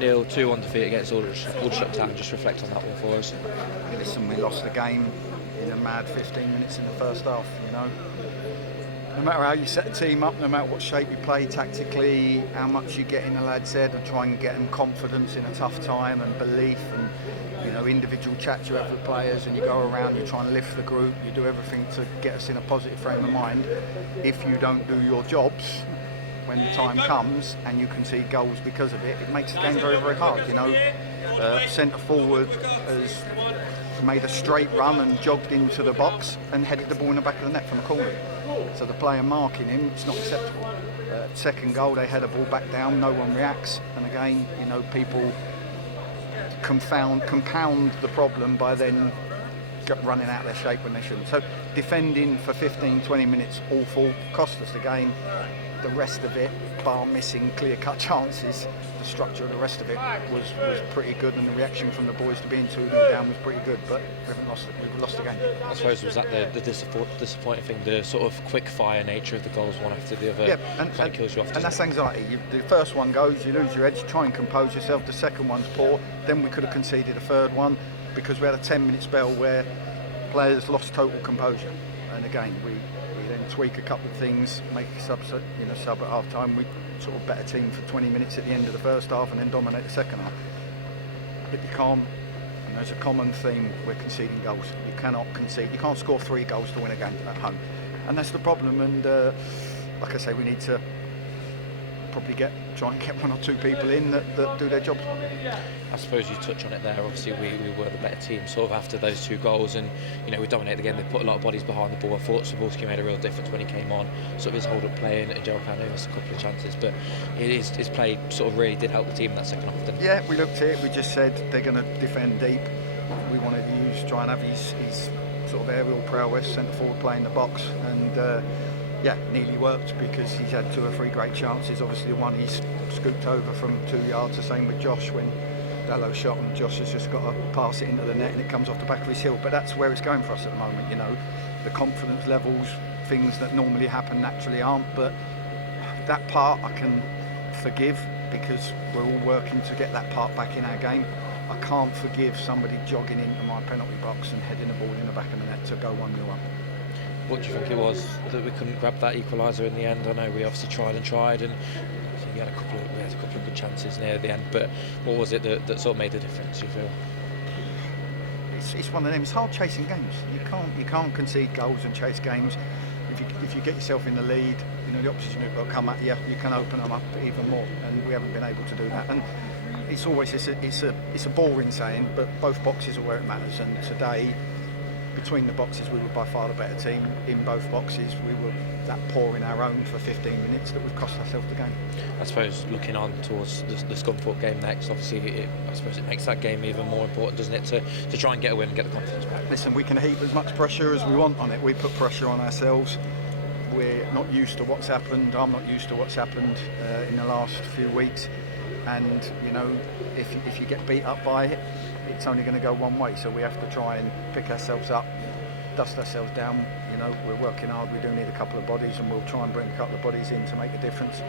Neal, 2-1 defeat against Aldershot Town. Just reflect on that one for us. Listen, we lost the game in a mad 15 minutes in the first half, you know. No matter how you set a team up, no matter what shape you play tactically, how much you get in the lads' head and try and get them confidence in a tough time and belief and, you know, individual chats you have with players, and you go around, you try and lift the group, you do everything to get us in a positive frame of mind. If you don't do your jobs, when the time comes and you concede goals because of it, it makes the game very, very hard, you know. Centre forward has made a straight run and jogged into the box and headed the ball in the back of the net from a corner. So the player marking him, it's not acceptable. Second goal, they head a ball back down, no one reacts, and again, you know, people compound the problem by then running out of their shape when they shouldn't. So defending for 15-20 minutes, awful, cost us the game. The rest of it, bar missing clear-cut chances, the structure of the rest of it was pretty good, and the reaction from the boys to being 2-0 down was pretty good, but we've lost the game. I suppose was that the disappointing thing, the sort of quick-fire nature of the goals one after the other. Yeah, and kills you off. And that's anxiety. The first one goes, you lose your edge, try and compose yourself. The second one's poor. Then we could have conceded a third one because we had a 10-minute spell where players lost total composure. And again, we then tweak a couple of things, make a sub at half time. We sort of better team for 20 minutes at the end of the first half and then dominate the second half. But you can't, and there's a common theme, we're conceding goals. You cannot concede, you can't score 3 goals to win a game at home. And that's the problem, and like I say, we need to probably try and get 1 or 2 people in that do their jobs. I suppose you touch on it there. Obviously, we were the better team sort of after those 2 goals, and you know we dominated the game. They put a lot of bodies behind the ball. I thought Saborski made a real difference when he came on. Sort of his hold-up play, and Gerald Pano missed a couple of chances, but his play sort of really did help the team in that second half. Didn't it? Yeah, we looked at it. We just said they're going to defend deep. We wanted to try and have his sort of aerial prowess, centre forward play in the box, and yeah, nearly worked because he's had 2 or 3 great chances. Obviously, the one he's scooped over from 2 yards. The same with Josh when Dallow shot, and Josh has just got to pass it into the net and it comes off the back of his heel. But that's where it's going for us at the moment, you know. The confidence levels, things that normally happen naturally aren't. But that part I can forgive because we're all working to get that part back in our game. I can't forgive somebody jogging into my penalty box and heading the ball in the back of the net to go 1-0 up. What do you think it was that we couldn't grab that equaliser in the end? I know we obviously tried, and we had a couple of good chances near the end, but what was it that sort of made the difference, you feel? It's one of them. It's hard chasing games. You can't concede goals and chase games. If you get yourself in the lead, you know the opposition will come at you. You can open them up even more, and we haven't been able to do that. And it's a boring saying, but both boxes are where it matters. And today, between the boxes, we were by far the better team. In both boxes, we were that poor in our own for 15 minutes that we've cost ourselves the game. I suppose looking on towards the Scunthorpe game next, obviously, I suppose it makes that game even more important, doesn't it, to try and get a win and get the confidence back? Listen, we can heap as much pressure as we want on it. We put pressure on ourselves. We're not used to what's happened. I'm not used to what's happened in the last few weeks. And, you know, if you get beat up by it, it's only going to go one way. So we have to try and pick ourselves up, dust ourselves down. You know, we're working hard. We do need a couple of bodies, and we'll try and bring a couple of bodies in to make a difference.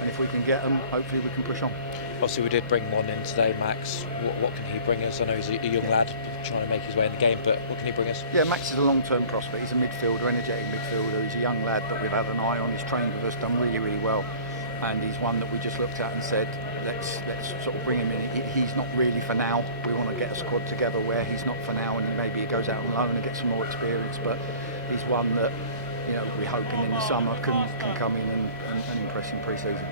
And if we can get them, hopefully we can push on. Obviously, we did bring one in today, Max. What can he bring us? I know he's a young lad trying to make his way in the game, but what can he bring us? Yeah, Max is a long-term prospect. He's a midfielder, energetic midfielder. He's a young lad that we've had an eye on. He's trained with us, done really, really well. And he's one that we just looked at and said, let's sort of bring him in. He's not really for now. We want to get a squad together where he's not for now, and maybe he goes out on loan and gets some more experience. But he's one that, you know, we're hoping in the summer can come in and impress in pre-season.